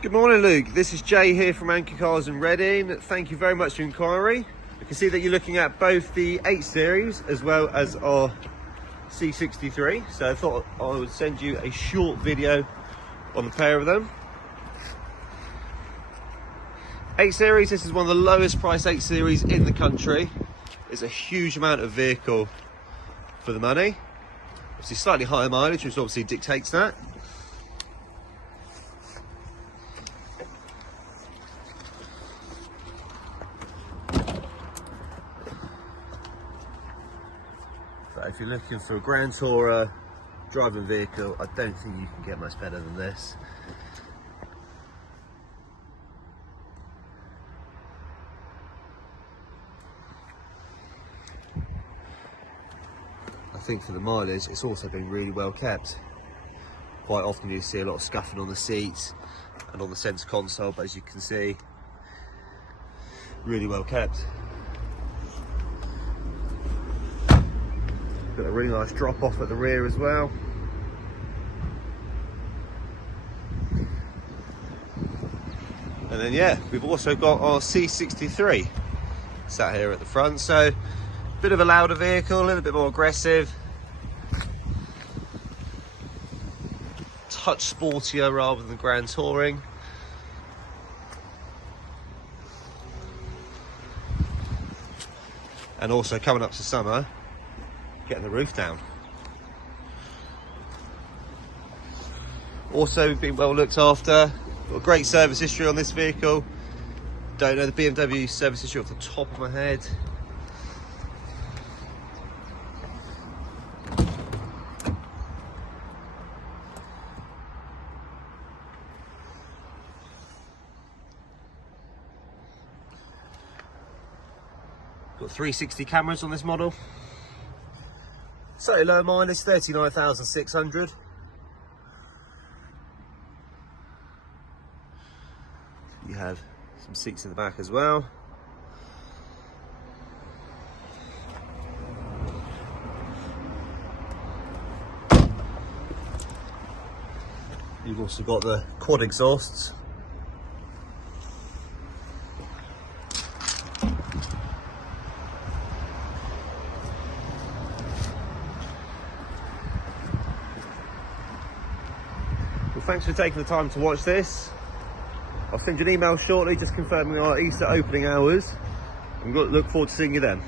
Good morning, Luke. This is Jay here from Anchor Cars in Reading. Thank you very much for your inquiry. I can see that you're looking at both the 8 Series as well as our C63. So I thought I would send you a short video on the pair of them. 8 Series, this is one of the lowest priced 8 Series in the country. It's a huge amount of vehicle for the money. Obviously slightly higher mileage, which obviously dictates that. But if you're looking for a Grand Tourer driving vehicle, I don't think you can get much better than this. I think for the mileage, it's also been really well kept. Quite often you see a lot of scuffing on the seats and on the centre console, but as you can see, really well kept. Got a really nice drop off at the rear as well. And then yeah, we've also got our C63 sat here at the front, so a bit of a louder vehicle, a little bit more aggressive, touch sportier rather than Grand Touring. And also coming up to summer, getting the roof down. Also been well looked after. Got a great service history on this vehicle. Don't know the BMW service history off the top of my head. Got 360 cameras on this model. So low mileage, 39,600. You have some seats in the back as well. You've also got the quad exhausts. Well, thanks for taking the time to watch this. I'll send you an email shortly just confirming our Easter opening hours, and look forward to seeing you then.